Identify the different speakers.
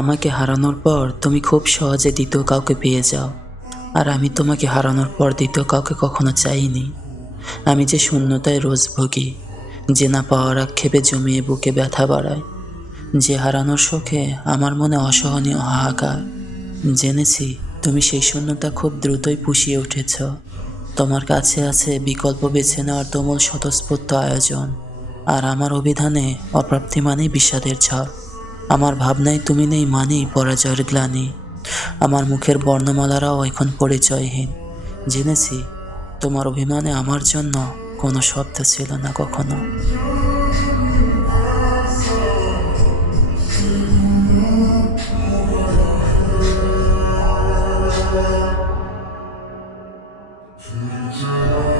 Speaker 1: আমাকে হারানোর পর তুমি খুব সহজে দ্বিতীয় কাউকে পেয়ে যাও। আর আমি তোমাকে হারানোর পর দ্বিতীয় কাউকে কখনো চাইনি। আমি যে শূন্যতায় রোজ ভুগি, যে না পাওয়ার আক্ষেপে জমিয়ে বুকে ব্যথা বাড়ায়, যে হারানোর শোকে আমার মনে অসহনীয় হাহাকার। জেনেছি তুমি সেই শূন্যতা খুব দ্রুতই পুষিয়ে উঠেছ। তোমার কাছে আছে বিকল্প বেছে নেওয়ার তুমুল স্বতঃস্ফূর্ত আয়োজন, আর আমার অভিধানে অপ্রাপ্তি মানেই বিষাদের ঝড়। আমার ভাবনায় তুমি নেই মানেই পরাজয়ের গ্লানি। আমার মুখের বর্ণমালারাও এখন পরিচয়হীন। জেনেছি, তোমার অভিমানে আমার জন্য কোনো শব্দ ছিল না কখনো। Yeah.